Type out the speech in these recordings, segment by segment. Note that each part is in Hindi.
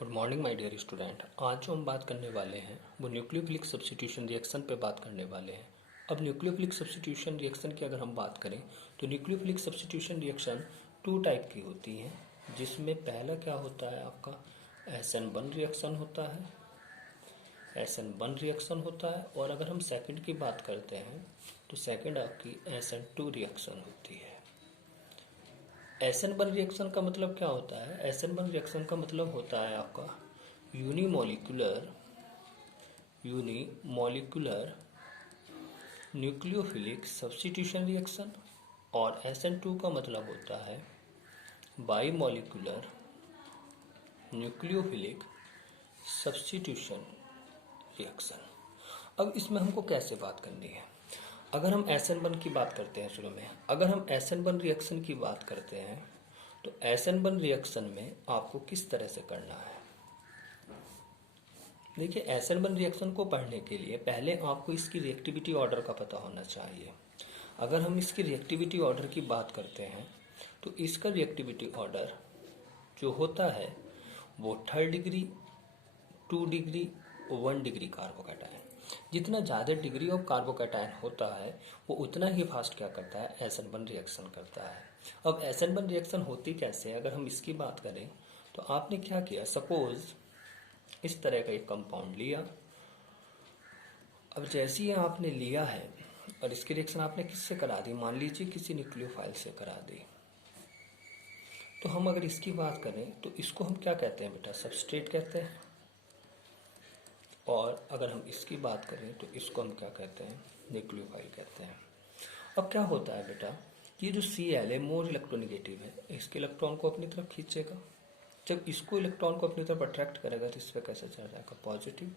Good morning my dear student. आज जो हम बात करने वाले हैं वो न्यूक्लियोफिलिक सब्स्टिट्यूशन रिएक्शन पे बात करने वाले हैं। अब न्यूक्लियोफिलिक सब्स्टिट्यूशन रिएक्शन की अगर हम बात करें तो nucleophilic substitution reaction two type की होती हैं, जिसमें पहला क्या होता है आपका SN1 रिएक्शन होता है, SN1 रिएक्शन होता है। और अगर हम सेकंड की बात करते हैं तो सेकंड आपकी SN2 रिएक्शन होती है। SN1 रिएक्शन का मतलब क्या होता है? SN1 रिएक्शन का मतलब होता है आपका यूनिमोलिकुलर न्यूक्लियोफिलिक सब्स्टिट्यूशन रिएक्शन। और SN2 का मतलब होता है बाईमोलिकुलर न्यूक्लियोफिलिक सब्स्टिट्यूशन रिएक्शन। अब इसमें हमको कैसे बात करनी है? अगर हम SN1 की बात करते हैं, शुरू में अगर हम SN1 रिएक्शन की बात करते हैं तो SN1 रिएक्शन में आपको किस तरह से करना है? देखिए, SN1 रिएक्शन को पढ़ने के लिए पहले आपको इसकी रिएक्टिविटी ऑर्डर का पता होना चाहिए। अगर हम इसकी रिएक्टिविटी ऑर्डर की बात करते हैं तो इसका रिएक्टिविटी ऑर्डर जो होता है वो 3rd degree, 2 degree, 1 degree carbocation. जितना ज़्यादा डिग्री ऑफ कार्बोकैटायन होता है वो उतना ही फास्ट क्या करता है? SN1 रिएक्शन करता है। अब SN1 रिएक्शन होती कैसे है? अगर हम इसकी बात करें तो आपने क्या किया, सपोज इस तरह का एक कंपाउंड लिया। अब जैसे ही आपने लिया है और इसकी रिएक्शन आपने किससे करा दी, मान लीजिए किसी न्यूक्लियोफाइल से करा दी, तो हम अगर इसकी बात करें तो इसको हम क्या कहते हैं बेटा? सबस्ट्रेट कहते हैं। और अगर हम इसकी बात करें तो इसको हम क्या कहते हैं? न्यूक्लियोफाइल कहते हैं। अब क्या होता है बेटा, ये जो Cl है मोर इलेक्ट्रोनिगेटिव है, इसके इलेक्ट्रॉन को अपनी तरफ खींचेगा। जब इसको इलेक्ट्रॉन को अपनी तरफ अट्रैक्ट करेगा तो इस पर कैसा चार्ज आएगा? पॉजिटिव।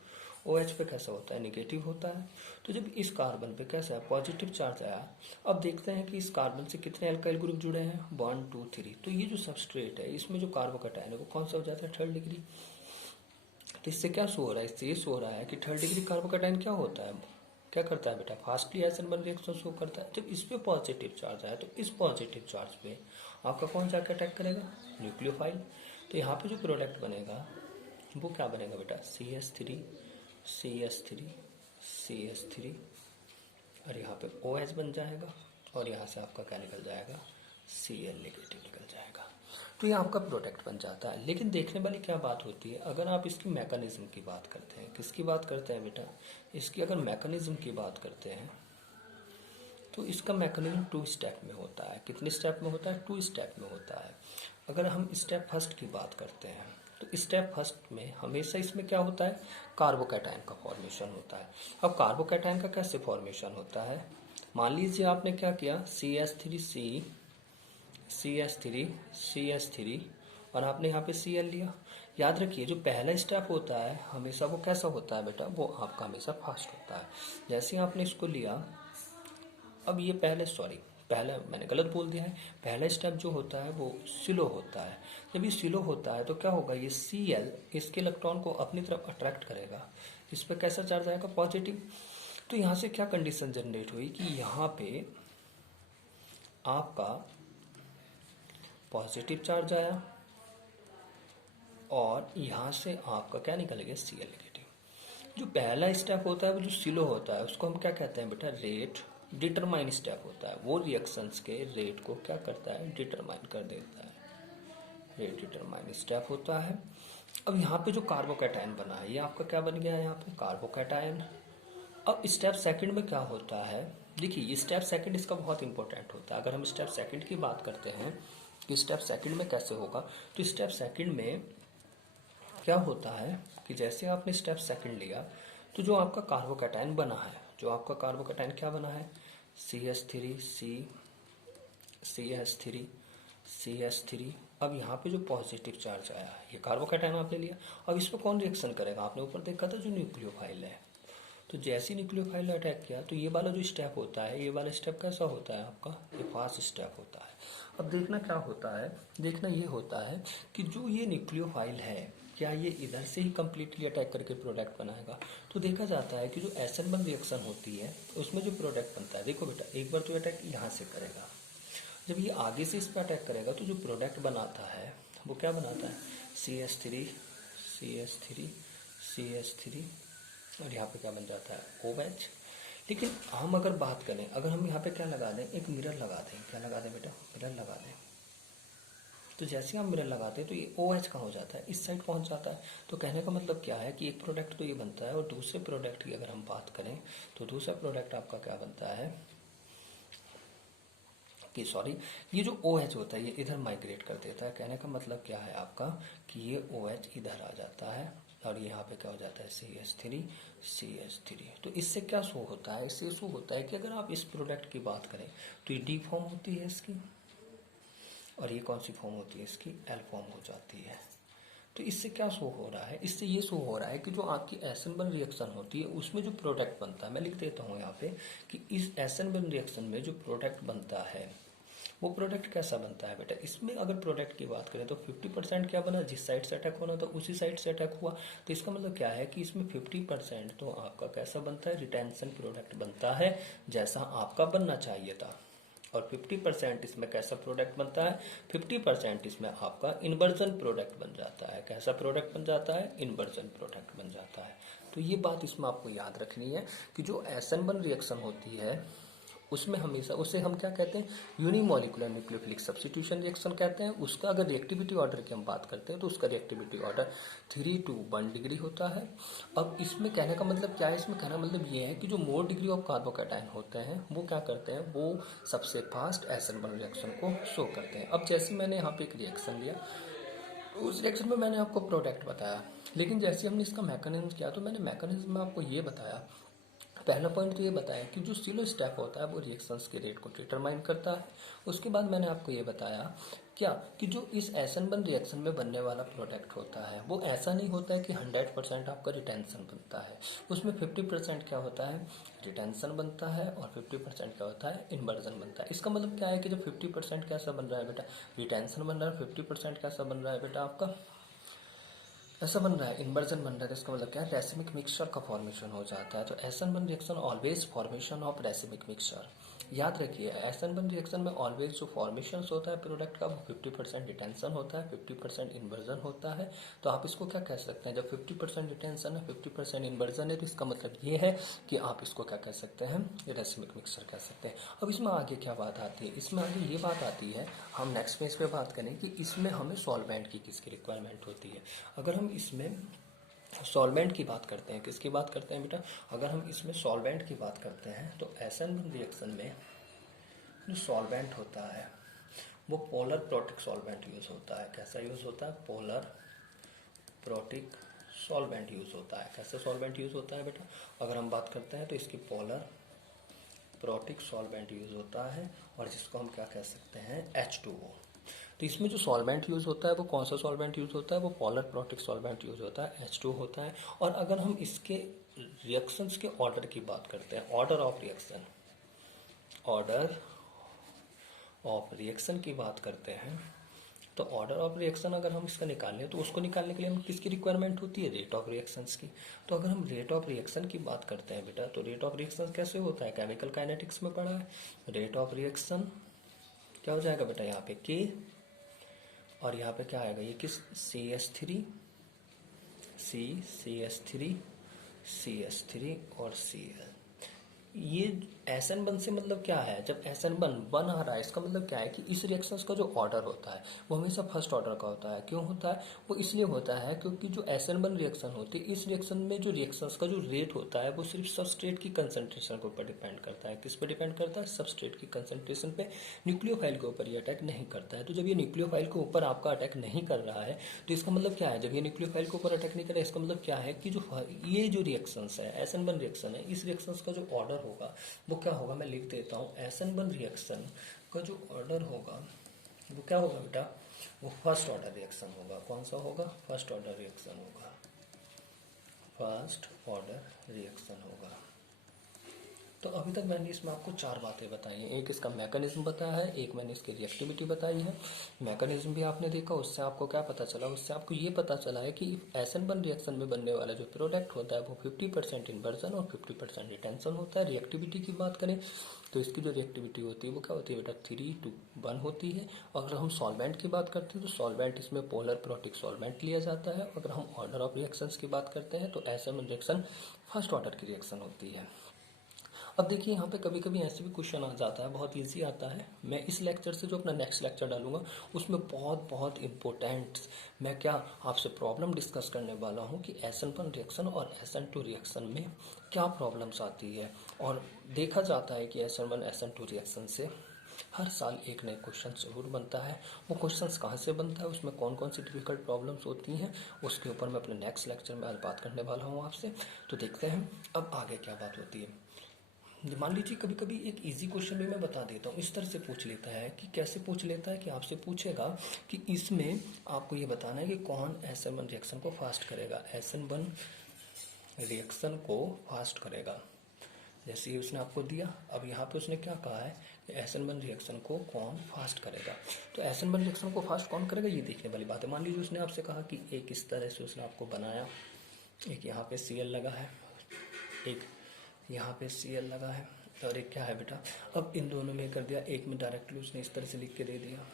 OH पे कैसा होता है? नेगेटिव होता है। तो जब इस कार्बन पे कैसा है? पॉजिटिव चार्ज आया। अब देखते हैं कि इस कार्बन से कितने अल्काइल ग्रुप जुड़े हैं? 1 2 3। तो ये जो सबस्ट्रेट है इसमें जो कार्बोकैटायन है वो कौन सा हो जाता है? 3rd degree. तो इससे क्या शो हो रहा है? इससे ये शो हो रहा है कि 3rd डिग्री कार्बोकैटायन क्या होता है, क्या करता है बेटा? फास्टली SN1 रिएक्शन शो करता है। जब इस पे पॉजिटिव चार्ज आया तो इस पॉजिटिव चार्ज पे आपका कौन सा अटैक करेगा? न्यूक्लियोफाइल। तो यहाँ पे जो प्रोडक्ट बनेगा वो क्या बनेगा बेटा? CH3 CH3 CH3 और यहाँ पे OH बन जाएगा और यहाँ से आपका क्या निकल जाएगा? Cl नेगेटिव निकल जाएगा। तो ये आपका प्रोडक्ट बन जाता है। लेकिन देखने वाली क्या बात होती है, अगर आप इसकी मैकेनिज्म की बात करते हैं, किसकी बात करते हैं बेटा? इसकी अगर मैकेनिज्म की बात करते हैं तो इसका मैकेनिज्म 2 स्टेप में होता है। कितने स्टेप में होता है? 2 स्टेप में होता है। अगर हम स्टेप फर्स्ट की बात करते हैं तो स्टेप फर्स्ट में हमेशा इसमें क्या होता है? कार्बोकैटायन का फॉर्मेशन होता है। अब कार्बोकैटायन का कैसे फॉर्मेशन होता है? मान लीजिए आपने क्या किया, CH3 और आपने यहाँ पे Cl लिया। याद रखिए जो पहला स्टेप होता है हमेशा वो कैसा होता है बेटा? वो आपका हमेशा फास्ट होता है। जैसे ही आपने इसको लिया, अब ये पहला मैंने गलत बोल दिया है। पहला स्टेप जो होता है वो स्लो होता है। जब ये स्लो होता है तो क्या होगा? ये Cl इसके इलेक्ट्रॉन को अपनी तरफ अट्रैक्ट करेगा। इस पर कैसा चार्ज आएगा? पॉजिटिव। तो यहाँ से क्या कंडीशन जनरेट हुई कि यहाँ पे आपका पॉजिटिव चार्ज आया और यहाँ से आपका क्या निकल गया? Cl negative. जो पहला स्टेप होता है वो जो स्लो होता है उसको हम क्या कहते हैं बेटा? रेट डिटरमाइन स्टेप होता है। वो रिएक्शंस के रेट को क्या करता है? डिटरमाइन कर देता है। रेट डिटरमाइन स्टेप होता है। अब यहाँ पे जो कार्बोकैटायन बना है ये आपका क्या बन गया है? यहाँ पे कार्बोकैटायन। अब स्टेप सेकंड में क्या होता है? देखिए ये स्टेप सेकंड इसका बहुत इंपॉर्टेंट होता है। अगर हम स्टेप सेकंड की बात करते हैं कि स्टेप सेकंड में कैसे होगा, तो स्टेप सेकंड में क्या होता है कि जैसे आपने स्टेप सेकंड लिया तो जो आपका कार्बोकैटायन बना है, जो आपका कार्बोकैटायन क्या बना है? CH3 अब यहाँ पे जो पॉजिटिव चार्ज आया ये कार्बोकैटायन आपने लिया। अब इस पर कौन रिएक्शन करेगा? आपने ऊपर देखा था जो न्यूक्लियोफाइल है। तो जैसे ही न्यूक्लियोफाइल ने अटैक किया तो ये वाला जो स्टेप होता है, ये वाला स्टेप कैसा होता है आपका? ये फास्ट स्टेप होता है। अब देखना क्या होता है, देखना ये होता है कि जो ये न्यूक्लियोफाइल है क्या ये इधर से ही कम्प्लीटली अटैक करके प्रोडक्ट बनाएगा? तो देखा जाता है कि जो SN1 रिएक्शन होती है उसमें जो प्रोडक्ट बनता है, देखो बेटा एक बार तो अटैक यहाँ से करेगा, जब ये आगे से इस पर अटैक करेगा तो जो प्रोडक्ट बनाता है वो क्या बनाता है? CH3 CH3 और यहाँ पे क्या बन जाता है OH। लेकिन हम अगर बात करें, अगर हम यहाँ पे क्या लगा दें, एक मिरर लगा दें, क्या लगा दें बेटा, मिरर लगा दें, तो जैसे हम मिरर लगाते हैं तो ये OH कहाँ हो जाता है, इस साइड पहुँच जाता है। तो कहने का मतलब क्या है कि एक प्रोडक्ट तो ये बनता है और दूसरे प्रोडक्ट की अगर हम बात करें तो दूसरा प्रोडक्ट आपका क्या बनता है कि सॉरी, ये जो OH होता है ये इधर माइग्रेट कर देता है। कहने का मतलब क्या है आपका कि ये OH इधर आ जाता है और यहाँ पे क्या हो जाता है CH3। तो इससे क्या शो होता है, इससे शो होता है कि अगर आप इस प्रोडक्ट की बात करें तो ये D फॉर्म होती है इसकी, और ये कौन सी फॉर्म होती है इसकी, L फॉर्म हो जाती है। तो इससे क्या शो हो रहा है, इससे ये शो हो रहा है कि जो आपकी एसन-बर्न रिएक्शन होती है उसमें जो प्रोडक्ट बनता है, मैं लिख देता हूँ यहाँ पे कि इस एसन-बर्न रिएक्शन में जो प्रोडक्ट बनता है वो प्रोडक्ट कैसा बनता है बेटा। इसमें अगर प्रोडक्ट की बात करें तो 50% क्या बना, जिस साइड से अटैक होना था उसी साइड से अटैक हुआ। तो इसका मतलब क्या है कि इसमें 50% तो आपका कैसा बनता है, रिटेंशन प्रोडक्ट बनता है जैसा आपका बनना चाहिए था। और 50% इसमें कैसा प्रोडक्ट बनता है, 50% इसमें आपका इन्वर्जन प्रोडक्ट बन जाता है। कैसा प्रोडक्ट बन जाता है, इन्वर्जन प्रोडक्ट बन जाता है। तो ये बात इसमें आपको याद रखनी है कि जो एसन-बर्न रिएक्शन होती है उसमें हमेशा उसे हम क्या कहते हैं, यूनिमोलिकुलर न्यूक्लियोफिलिक सब्स्टिट्यूशन रिएक्शन कहते हैं। उसका अगर रिएक्टिविटी ऑर्डर की हम बात करते हैं तो उसका रिएक्टिविटी ऑर्डर 3 to 1 डिग्री होता है। अब इसमें कहने का मतलब क्या है, इसमें कहना मतलब ये है कि जो मोर डिग्री ऑफ कार्बोकैटायन होते हैं वो क्या करते हैं, वो सबसे फास्ट एसन-बर्न रिएक्शन को शो करते हैं। अब जैसे मैंने यहाँ पे एक रिएक्शन लिया, उस रिएक्शन में मैंने आपको प्रोडक्ट बताया, लेकिन जैसे हमने इसका मैकेनिज्म किया तो मैंने मैकेनिज्म में आपको ये बताया, पहला पॉइंट तो ये बताया कि जो सिलो स्टेप होता है वो रिएक्शंस के रेट को डिटरमाइन करता है। उसके बाद मैंने आपको ये बताया क्या कि जो इस एसन-बर्न रिएक्शन में बनने वाला प्रोडक्ट होता है वो ऐसा नहीं होता है कि 100% आपका रिटेंशन बनता है। उसमें 50% क्या होता है, रिटेंशन बनता है और 50% क्या होता है, इन्वर्जन बनता है। इसका मतलब क्या है कि जब 50% कैसा बन रहा है बेटा, रिटेंशन बन रहा है, 50% कैसा बन रहा है बेटा आपका, ऐसा बन रहा है, इन्वर्जन बन रहा है। तो इसका मतलब क्या है, रेसिमिक मिक्सचर का फॉर्मेशन हो जाता है। तो एसन-बर्न reaction always formation of racemic mixture. याद रखिए एसन-बर्न रिएक्शन में ऑलवेज जो फॉर्मेशन होता है प्रोडक्ट का वो 50% डिटेंशन होता है, 50% इन्वर्जन होता है। तो आप इसको क्या कह सकते हैं, जब 50% डिटेंशन है 50% इन्वर्जन है तो इसका मतलब ये है कि आप इसको क्या कह सकते हैं, रेसिमिक मिक्सचर कह सकते हैं। अब इसमें आगे क्या बात आती है, इसमें आगे ये बात आती है, हम नेक्स्ट पेज पे बात करें कि इसमें हमें सॉल्वेंट की किसकी रिक्वायरमेंट होती है। अगर हम इसमें सॉल्वेंट की बात करते हैं, किसकी बात करते हैं बेटा, अगर हम इसमें सॉल्वेंट की बात करते हैं तो एसन-बर्न रिएक्शन में जो सॉल्वेंट होता है वो पोलर प्रोटिक सॉल्वेंट यूज होता है। कैसा यूज होता है, पोलर प्रोटिक सॉल्वेंट यूज होता है। कैसे सॉल्वेंट यूज होता है बेटा, अगर हम बात करते हैं तो इसकी पोलर प्रोटिक सॉल्वेंट यूज होता है और जिसको हम क्या कह सकते हैं, H2O। तो इसमें जो सॉल्वेंट यूज होता है वो कौन सा सॉल्वेंट यूज होता है, वो पोलर प्रोटिक सॉल्वेंट यूज होता है, H2O होता है। और अगर हम इसके रिएक्शंस के ऑर्डर की बात करते हैं, order of reaction, order of reaction की बात करते हैं तो ऑर्डर ऑफ रिएक्शन अगर हम इसका निकालें तो उसको निकालने के लिए हम किसकी रिक्वायरमेंट होती है, रेट ऑफ रिएक्शंस की। तो अगर हम रेट ऑफ रिएक्शन की बात करते हैं बेटा तो रेट ऑफ रिएक्शन कैसे होता है, केमिकल काइनेटिक्स में पढ़ा है। रेट ऑफ रिएक्शन क्या हो जाएगा बेटा, यहाँ पे K और यहाँ पे क्या आएगा, ये किस, CH3 और Cl। ये एसन-बर्न से मतलब क्या है, जब एसन-बर्न बन आ रहा है इसका मतलब क्या है कि इस रिएक्शंस का जो ऑर्डर होता है वो हमेशा फर्स्ट ऑर्डर का होता है। क्यों होता है, वो इसलिए होता है क्योंकि जो एसन-बर्न रिएक्शन होती है इस रिएक्शन में जो रिएक्शंस का जो रेट होता है वो सिर्फ सबस्ट्रेट की कंसंट्रेशन के ऊपर डिपेंड करता है। किस पर डिपेंड करता है, सबस्ट्रेट की कंसंट्रेशन पे, न्यूक्लियोफाइल के ऊपर ये अटैक नहीं करता है। तो जब ये न्यूक्लियोफाइल के ऊपर आपका अटैक नहीं कर रहा है तो इसका मतलब क्या है, जब ये न्यूक्लियोफाइल के ऊपर अटैक नहीं कर रहा है इसका मतलब क्या है कि जो ये जो रिएक्शंस है, एसन-बर्न रिएक्शन है, इस रिएक्शंस का जो ऑर्डर होगा वो क्या होगा, मैं लिख देता हूँ, एसन-बर्न रिएक्शन का जो ऑर्डर होगा वो क्या होगा बेटा, वो फर्स्ट ऑर्डर रिएक्शन होगा। कौन सा होगा, फर्स्ट ऑर्डर रिएक्शन होगा, फर्स्ट ऑर्डर रिएक्शन होगा। तो अभी तक मैंने इसमें आपको 4 बातें बताई हैं। एक इसका मैकेनिज्म बताया है, एक मैंने इसकी रिएक्टिविटी बताई है। मैकेनिज्म भी आपने देखा, उससे आपको क्या पता चला, उससे आपको ये पता चला है कि SN1 रिएक्शन में बनने वाला जो प्रोडक्ट होता है वो 50% इन्वर्जन और 50% रिटेंशन होता है। रिएक्टिविटी की बात करें तो इसकी जो रिएक्टिविटी होती है वो क्या होती है बेटा, 3:1 होती है। अगर हम सॉल्वेंट की बात करते हैं तो सॉल्वेंट इसमें पोलर प्रोटिक सॉल्वेंट लिया जाता है। अगर हम ऑर्डर ऑफ रिएक्शंस की बात करते हैं तो SN1 रिएक्शन फर्स्ट ऑर्डर की रिएक्शन होती है। अब देखिए यहाँ पे कभी कभी ऐसे भी क्वेश्चन आ जाता है, बहुत इजी आता है। मैं इस लेक्चर से जो अपना नेक्स्ट लेक्चर डालूंगा उसमें बहुत बहुत इम्पोर्टेंट मैं क्या आपसे प्रॉब्लम डिस्कस करने वाला हूँ कि SN1 रिएक्शन और SN2 रिएक्शन में क्या प्रॉब्लम्स आती है। और देखा जाता है कि SN1 SN2 रिएक्शन से हर साल एक नए क्वेश्चन जरूर बनता है। वो क्वेश्चंस कहाँ से बनता है, उसमें कौन कौन सी डिफिकल्ट प्रॉब्लम्स होती हैं, उसके ऊपर मैं अपने नेक्स्ट लेक्चर में आज बात करने वाला हूँ आपसे। तो देखते हैं अब आगे क्या बात होती है। मान लीजिए कभी कभी एक इजी क्वेश्चन भी मैं बता देता हूँ। इस तरह से पूछ लेता है कि कैसे पूछ लेता है कि आपसे पूछेगा कि इसमें आपको ये बताना है कि कौन SN1 रिएक्शन को फास्ट करेगा, SN1 रिएक्शन को फास्ट करेगा। जैसे ही उसने आपको दिया, अब यहाँ पे उसने क्या कहा है कि SN1 रिएक्शन को कौन फास्ट करेगा। तो SN1 रिएक्शन को फास्ट कौन करेगा ये देखने वाली बात है। मान लीजिए उसने आपसे कहा कि एक इस तरह से उसने आपको बनाया, एक यहाँ पे Cl लगा है, एक यहाँ पे Cl लगा है और एक क्या है बेटा, अब इन दोनों में कर दिया, एक में डायरेक्टली उसने इस तरह से लिख के दे दिया।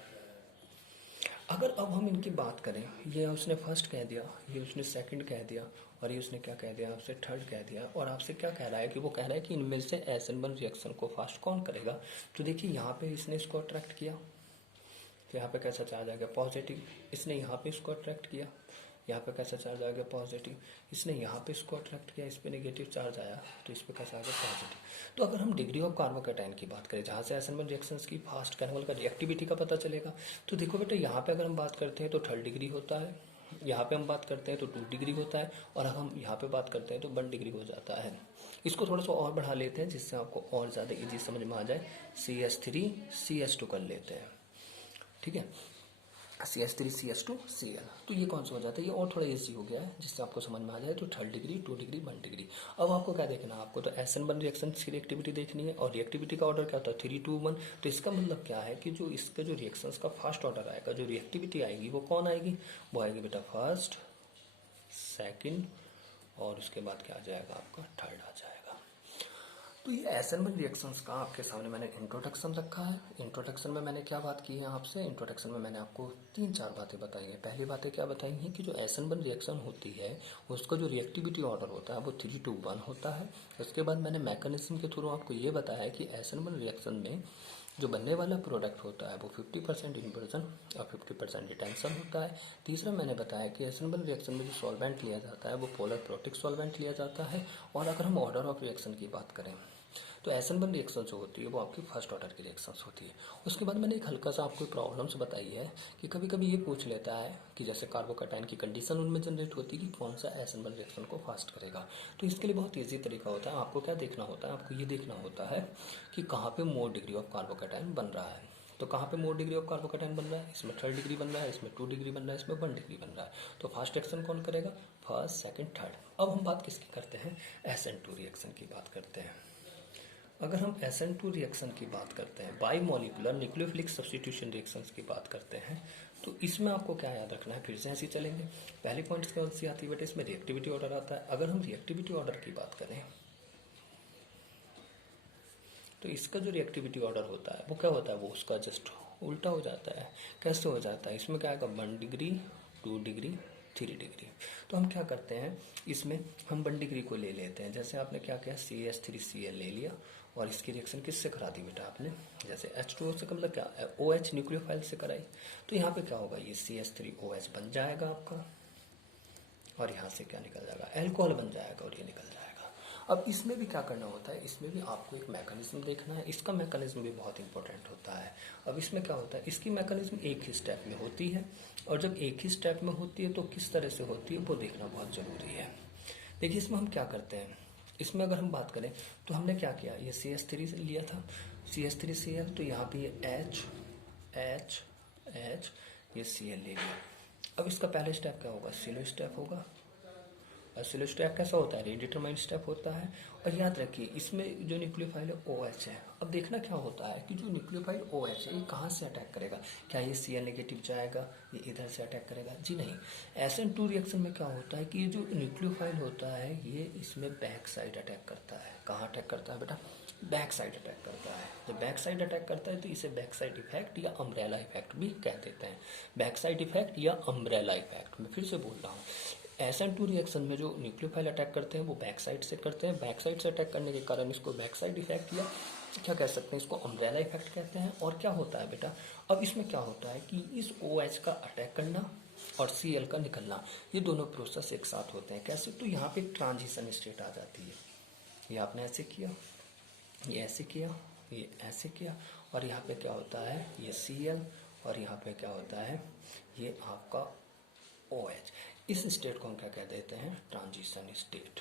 अगर अब हम इनकी बात करें, ये उसने फर्स्ट कह दिया, ये उसने सेकंड कह दिया और ये उसने क्या कह दिया, आपसे थर्ड कह दिया। और आपसे क्या कह रहा है कि वो कह रहा है कि इनमें से SN1 रिएक्शन को फास्ट कौन करेगा। तो देखिए यहाँ पे इसने इसको अट्रैक्ट किया तो यहाँ पे कैसा चार्ज आ गया, पॉजिटिव। इसने यहाँ पे इसको अट्रैक्ट किया, यहाँ पे कैसा चार्ज आ गया, पॉजिटिव। इसने यहाँ पे इसको अट्रैक्ट किया, इस पे नेगेटिव चार्ज आया तो इस पे कैसा आ गया, पॉजिटिव। तो अगर हम डिग्री ऑफ कार्बोकैटायन की बात करें, जहाँ से SN1 रिएक्शंस की फास्ट करने का रिएक्टिविटी का पता चलेगा, तो देखो बेटा यहाँ पे अगर हम बात करते हैं तो 3rd डिग्री होता है, यहाँ पे हम बात करते हैं तो 2 डिग्री होता है, और अगर हम यहाँ पे बात करते हैं तो 1 डिग्री हो जाता है। इसको थोड़ा सा और बढ़ा लेते हैं जिससे आपको और ज़्यादा इजी समझ में आ जाए। CH3 CH2 कर लेते हैं, ठीक है, CH3 CH2 Cl। तो ये कौन सा हो जाता है, ये और थोड़ा इजी हो गया है जिससे आपको समझ में आ जाए। तो 3rd डिग्री, 2 डिग्री, 1 डिग्री। अब आपको क्या देखना है, आपको तो SN1 रिएक्शन की रिएक्टिविटी देखनी है, और रिएक्टिविटी का ऑर्डर क्या होता है, 3, 2, 1। तो इसका मतलब क्या है कि जो इसका जो रिएक्शंस का फास्ट ऑर्डर आएगा, जो रिएक्टिविटी आएगी वो कौन आएगी, वो आएगी बेटा फर्स्ट, सेकेंड और उसके बाद क्या आ जाएगा, आपका थर्ड आ जाएगा। तो ये SN1 रिएक्शंस का आपके सामने मैंने इंट्रोडक्शन रखा है। इंट्रोडक्शन में मैंने क्या बात की है आपसे, इंट्रोडक्शन में मैंने आपको 3-4 बातें बताई हैं। पहली बातें क्या बताई हैं कि जो SN1 रिएक्शन होती है उसका जो रिएक्टिविटी ऑर्डर होता है वो 3:1 होता है। उसके बाद मैंने मैकेनिज्म के थ्रू आपको ये बताया है कि SN1 रिएक्शन में जो बनने वाला प्रोडक्ट होता है वो 50% इन्वर्जन और 50% रिटेंशन होता है। तीसरा मैंने बताया कि SN1 रिएक्शन में जो सॉल्वेंट लिया जाता है वो पोलर प्रोटिक सॉल्वेंट लिया जाता है। और अगर हम ऑर्डर ऑफ रिएक्शन की बात करें तो SN1 रिएक्शन जो होती है वो आपकी फर्स्ट ऑर्डर की रिएक्शंस होती है। उसके बाद मैंने एक हल्का सा आपको प्रॉब्लम्स बताई है कि कभी कभी ये पूछ लेता है कि जैसे कार्बोकैटायन की कंडीशन उनमें जनरेट होती है कि कौन सा SN1 रिएक्शन को फास्ट करेगा। तो इसके लिए बहुत ईजी तरीका होता है, आपको क्या देखना होता है, आपको ये देखना होता है कि कहाँ पे मोर डिग्री ऑफ कार्बोकैटायन बन रहा है। तो कहाँ पे मोर डिग्री ऑफ कार्बोकैटायन बन रहा है, इसमें 3rd डिग्री बन रहा है, इसमें 2 डिग्री बन रहा है, इसमें 1 डिग्री बन रहा है। तो फास्ट रिएक्शन कौन करेगा, फर्स्ट, सेकंड, थर्ड। अब हम बात किसकी करते हैं, SN2 रिएक्शन की बात करते हैं। अगर हम SN2 रिएक्शन की बात करते हैं, बाईमोलिकुलर न्यूक्लियोफिलिक सब्स्टिट्यूशन रिएक्शंस की बात करते हैं, तो इसमें आपको क्या याद रखना है, फिर से ऐसे चलेंगे। पहली पॉइंट्स कौन सी आती है बेटा, इसमें रिएक्टिविटी ऑर्डर आता है। अगर हम रिएक्टिविटी ऑर्डर की बात करें तो इसका जो रिएक्टिविटी ऑर्डर होता है वो क्या होता है, वो उसका जस्ट उल्टा हो जाता है। कैसे हो जाता है, इसमें क्या आएगा, 1 डिग्री, 2 डिग्री, 3 डिग्री। तो हम क्या करते हैं, इसमें हम 1 डिग्री को ले लेते हैं। जैसे आपने क्या किया, CH3Cl ले लिया और इसकी रिएक्शन किससे करा दी बेटा आपने, जैसे H2O से, मतलब क्या OH न्यूक्लियोफाइल से कराई। तो यहाँ पे क्या होगा, ये CH3OH बन जाएगा आपका, और यहाँ से क्या निकल जाएगा, अल्कोहल बन जाएगा और ये निकल जाएगा। अब इसमें भी क्या करना होता है, इसमें भी आपको एक मैकेनिज्म देखना है। इसका मैकेनिज्म भी बहुत इंपॉर्टेंट होता है। अब इसमें क्या होता है, इसकी मैकेनिज्म एक ही स्टेप में होती है, और जब एक ही स्टेप में होती है तो किस तरह से होती है वो देखना बहुत ज़रूरी है। देखिए इसमें हम क्या करते हैं, इसमें अगर हम बात करें तो हमने क्या किया, ये CH3 लिया था, CH3Cl, तो यहाँ पे ये H ये Cl ले लिया। अब इसका पहले स्टेप क्या होगा, सिलो स्टेप होगा, एसिलो स्टेप कैसा होता है, रीडिटरमाइंड स्टेप होता है। और याद रखिए इसमें जो न्यूक्लियोफाइल है OH है। अब देखना क्या होता है कि जो न्यूक्लियोफाइल OH है ये कहाँ से अटैक करेगा, क्या ये Cl नेगेटिव जाएगा, ये इधर से अटैक करेगा, जी नहीं। SN2 रिएक्शन में क्या होता है कि ये जो न्यूक्लियोफाइल होता है ये इसमें बैक साइड अटैक करता है। कहाँ अटैक करता है बेटा, बैक साइड अटैक करता है। जब बैक साइड अटैक करता है तो इसे बैक साइड इफेक्ट या अम्ब्रेला इफेक्ट भी कह देते हैं। बैक साइड इफेक्ट या अम्ब्रेला इफेक्ट, मैं फिर से बोल रहा हूँ, SN2 रिएक्शन में जो न्यूक्लियोफाइल अटैक करते हैं वो बैक साइड से करते हैं। बैक साइड से अटैक करने के कारण इसको बैक साइड इफेक्ट या क्या कह सकते हैं, इसको अम्ब्रेला इफेक्ट कहते हैं। और क्या होता है बेटा, अब इसमें क्या होता है कि इस OH का अटैक करना और Cl का निकलना, ये दोनों प्रोसेस एक साथ होते हैं। कैसे, तो यहाँ पे ट्रांजिशन स्टेट आ जाती है। ये आपने ऐसे किया, ये ऐसे किया, ये ऐसे किया, और यहाँ पे क्या होता है, ये Cl, और यहाँ पे क्या होता है, ये आपका OH। इस स्टेट को हम क्या कह देते हैं, ट्रांजिशन स्टेट।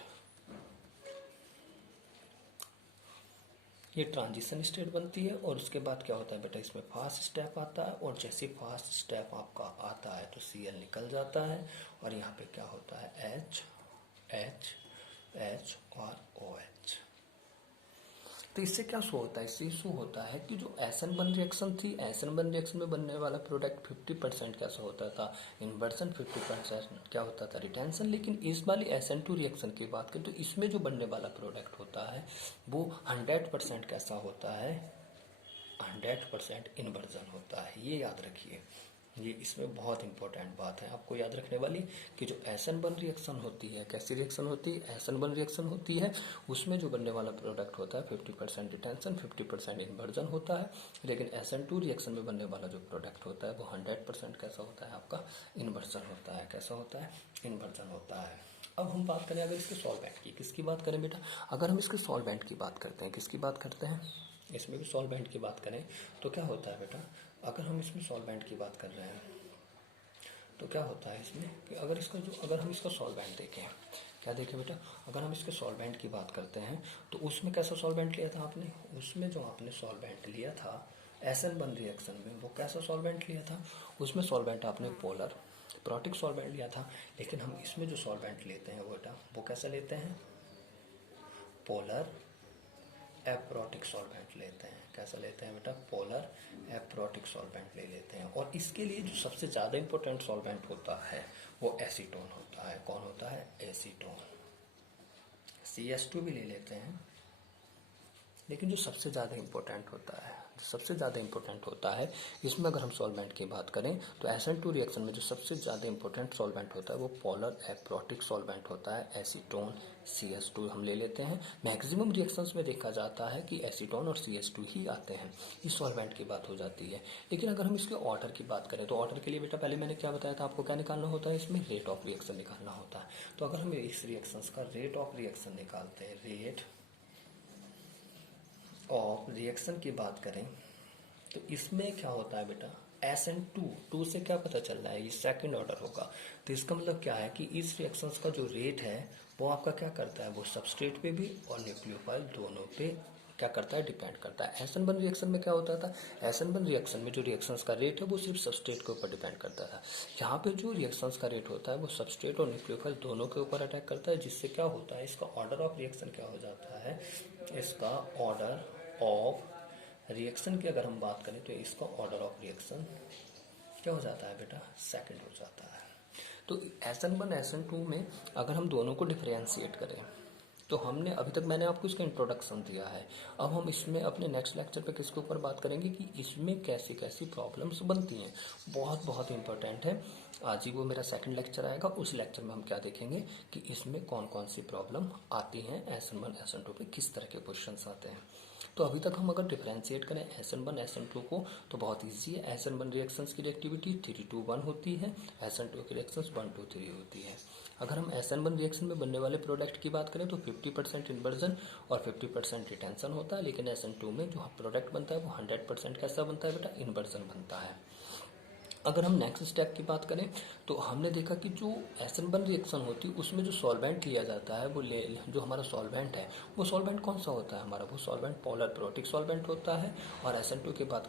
ये ट्रांजिशन स्टेट बनती है। और उसके बाद क्या होता है बेटा, इसमें फास्ट स्टेप आता है, और जैसे फास्ट स्टेप आपका आता है तो Cl निकल जाता है, और यहाँ पे क्या होता है, H H H और OH। तो इससे क्या शो होता है, इससे शो होता है कि जो SN1 रिएक्शन थी, SN1 रिएक्शन में बनने वाला प्रोडक्ट 50% कैसा होता था, इन्वर्जन, 50% क्या होता था, रिटेंशन। लेकिन इस वाली SN2 रिएक्शन की बात करें तो इसमें जो बनने वाला प्रोडक्ट होता है वो 100% कैसा होता है, 100% इन्वर्जन होता है। ये याद रखिए, ये इसमें बहुत इंपॉर्टेंट बात है आपको याद रखने वाली, कि जो SN1 रिएक्शन होती है, कैसी रिएक्शन होती है, SN1 रिएक्शन होती है, उसमें जो बनने वाला प्रोडक्ट होता है 50% रिटेंशन, 50% इन्वर्जन होता है। लेकिन SN2 रिएक्शन में बनने वाला जो प्रोडक्ट होता है वो 100% कैसा होता है, आपका इन्वर्जन होता है। कैसा होता है, इन्वर्जन होता है। अब हम बात करें अगर इसके सॉल्वेंट की, किसकी बात करें बेटा, अगर हम इसके सॉल्वेंट की बात करते हैं, किसकी बात करते हैं, इसमें भी सॉल्वेंट की बात करें तो क्या होता है बेटा, अगर हम इसमें सॉल्वेंट की बात कर रहे हैं तो क्या होता है इसमें कि अगर हम इसका सॉल्वेंट देखें, क्या देखें बेटा, अगर हम इसके सॉल्वेंट की बात करते हैं तो उसमें कैसा सॉल्वेंट लिया था आपने, उसमें जो आपने सॉल्वेंट लिया था SN1 रिएक्शन में, वो कैसा सॉल्वेंट लिया था, उसमें सॉल्वेंट आपने पोलर प्रोटिक सॉल्वेंट लिया था। लेकिन हम इसमें जो सॉल्वेंट लेते हैं बेटा वो कैसा लेते हैं, पोलर एप्रोटिक सॉल्वेंट लेते हैं। कैसा लेते हैं बेटा, पोलर एप्रोटिक सॉल्वेंट ले लेते हैं। और इसके लिए जो सबसे ज़्यादा इंपॉर्टेंट सॉल्वेंट होता है वो एसीटोन होता है। कौन होता है, एसीटोन। CS2 भी ले लेते हैं, लेकिन जो सबसे ज़्यादा इंपॉर्टेंट होता है, जो सबसे ज़्यादा इंपॉर्टेंट होता है इसमें अगर हम सॉल्वेंट की बात करें तो SN2 रिएक्शन में जो सबसे ज़्यादा इंपॉर्टेंट सॉल्वेंट होता है वो पोलर एप्रोटिक सॉल्वेंट होता है, एसीटोन CS2 हम ले लेते हैं। मैक्सिमम रिएक्शंस में देखा जाता है कि एसीटोन और CS2 ही आते हैं, इस सॉल्वेंट की बात हो जाती है। लेकिन अगर हम इसके ऑर्डर की बात करें तो ऑर्डर के लिए बेटा पहले मैंने क्या बताया था आपको, क्या निकालना होता है, इसमें रेट ऑफ रिएक्शन निकालना होता है। तो अगर हम इस रिएक्शंस का रेट ऑफ रिएक्शन निकालते हैं, रेट ऑफ रिएक्शन की बात करें तो इसमें क्या होता है बेटा, SN2 से क्या पता चल रहा है, ये सेकंड ऑर्डर होगा। तो इसका मतलब क्या है कि इस रिएक्शंस का जो रेट है वो आपका क्या करता है, वो सबस्ट्रेट पे भी और न्यूक्लियोफाइल दोनों पे क्या करता है, डिपेंड करता है। SN1 रिएक्शन में क्या होता था, SN1 रिएक्शन में जो रिएक्शंस का रेट है वो सिर्फ सबस्ट्रेट के ऊपर डिपेंड करता था। यहाँ पे जो रिएक्शंस का रेट होता है वो सबस्ट्रेट और न्यूक्लियोफाइल दोनों के ऊपर अटैक करता है, जिससे क्या होता है, इसका ऑर्डर ऑफ रिएक्शन क्या हो जाता है, इसका ऑर्डर ऑफ रिएक्शन की अगर हम बात करें तो इसका ऑर्डर ऑफ रिएक्शन क्या हो जाता है बेटा, सेकंड हो जाता है। तो SN1 SN2 में अगर हम दोनों को डिफरेंशिएट करें तो हमने अभी तक मैंने आपको इसका इंट्रोडक्शन दिया है। अब हम इसमें अपने नेक्स्ट लेक्चर पे किसके ऊपर बात करेंगे कि इसमें कैसी कैसी प्रॉब्लम्स बनती हैं, बहुत बहुत इंपॉर्टेंट है। आज ही वो मेरा सेकंड लेक्चर आएगा, उस लेक्चर में हम क्या देखेंगे कि इसमें कौन कौन सी प्रॉब्लम आती हैं, SN1 SN2 पे किस तरह के क्वेश्चंस आते हैं। तो अभी तक हम अगर डिफरेंशिएट करें SN1 SN2 को तो बहुत इजी है। SN1 रिएक्शंस की रिएक्टिविटी 3:1 होती है, SN2 की रिएक्शंस 1:3 होती है। अगर हम SN1 रिएक्शन में बनने वाले प्रोडक्ट की बात करें तो 50% इन्वर्जन और 50% रिटेंशन होता है। लेकिन SN2 में जो प्रोडक्ट बनता है वो 100% कैसा बनता है बेटा, इन्वर्जन बनता है। अगर हम नेक्स्ट स्टेप की बात करें तो हमने देखा कि जो SN1 रिएक्शन होती है उसमें जो सॉल्वेंट लिया जाता है वो जो हमारा सॉल्वेंट है वो सॉल्वेंट कौन सा होता है हमारा, वो सॉल्वेंट पोलर प्रोटिक सॉल्वेंट होता है। और SN2 की बात